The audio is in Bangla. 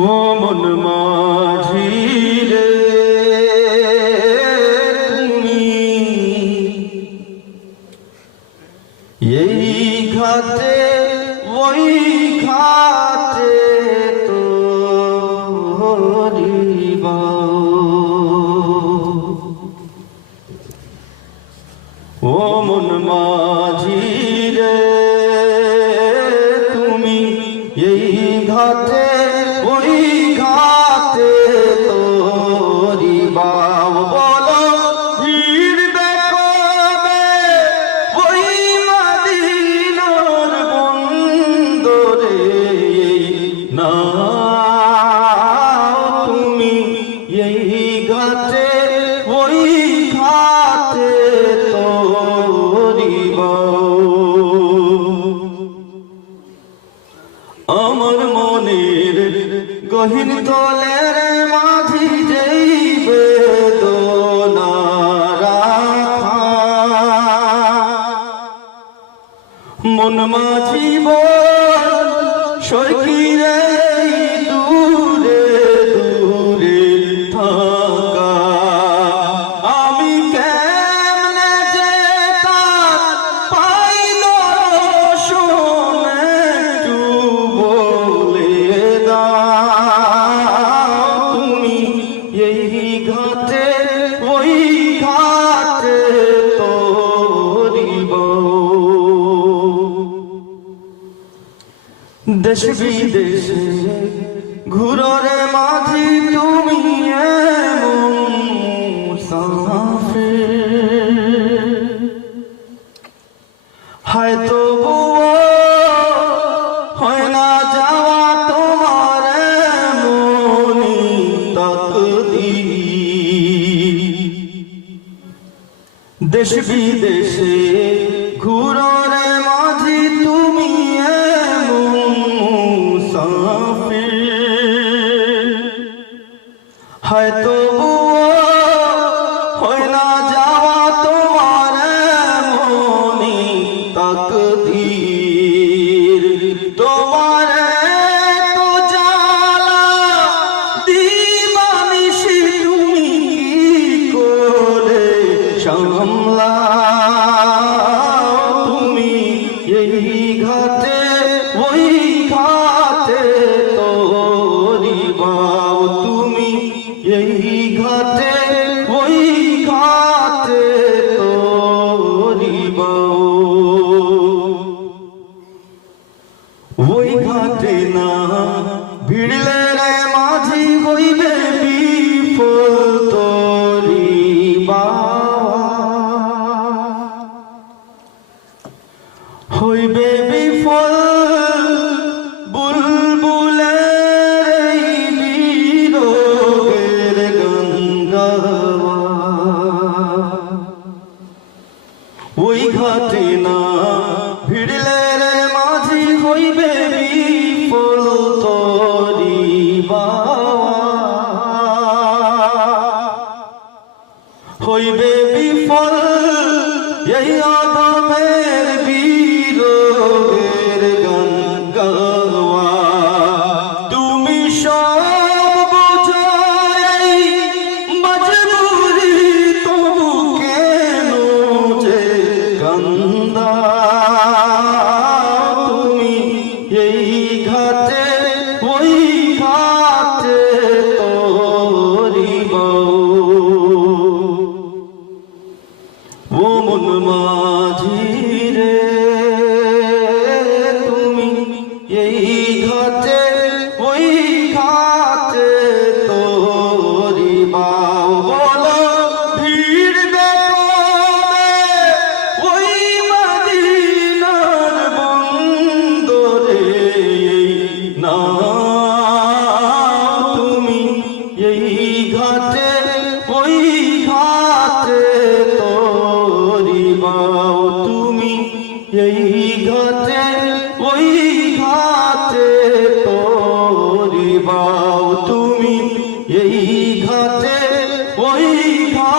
ও মন মাঝি রে তুমি এই ঘাটে ওই ঘাটে তোরিবা ও মন মাঝি রে তুমি এই ঘাটে ওই ঘাটে তোরিবা বলো ফিরবে কবে ওই মদিনার বন্দরে না তুমি এই ঘাটে ওই ঘাটে তোরিবা আমার মনের গহীন তলের মাঝি যেই বেদনা রাখা মন মাঝি বল সখীরে দূরে দূরে থাকা আমি কেমনে যে তার পাইল শোনে একটু বলে দাও তুমি এই ঘাটে ওই ঘাটে তোরিবা দেশ বিদেশে ঘুররে মাঝি তুমি এমন মুসাফির হয়তো হয় না যাওয়া তোমার এমনি তাকদীর দেশ বিদেশে ঘুররে মাঝি তুমি হয়তো হয় না যাওয়া তোমার মনি তাকদীর তোমার তো জ্বালা দিবানিশি তুমি কি করে সামলাও তুমি এই ঘাটে ওই ঘাটে তোরিবা তুমি এই ঘাটে ওই ঘাটে তোরিবা ওই ঘাটে না ভিড়লে রে মাঝি হইবে বিফল তোরিবা হইবে বিফল ওই ঘাটে না ভিড়লে রে মাঝি হইবে বিফল তোরিবা হইবে বিফল এই আদমের বীরের গান গাওয়া তুমি সব বুঝো এই মজবুরি তবু কেন যে কান্দা তুমি এই ঘাটে ওই ঘাটে তোরিবা ও মন মাঝি রে তুমি এই ঘাটে ওই ঘাটে তোরিবা বলো ভিড়বে কবে ওই মদিনার বন্দরে না তুমি এই ঘাটে ওই ঘাটে তোরিবা তুমি এই ঘাটে ওই ঘাটে তোরিবা তুমি এই ঘাটে ওই ঘাটে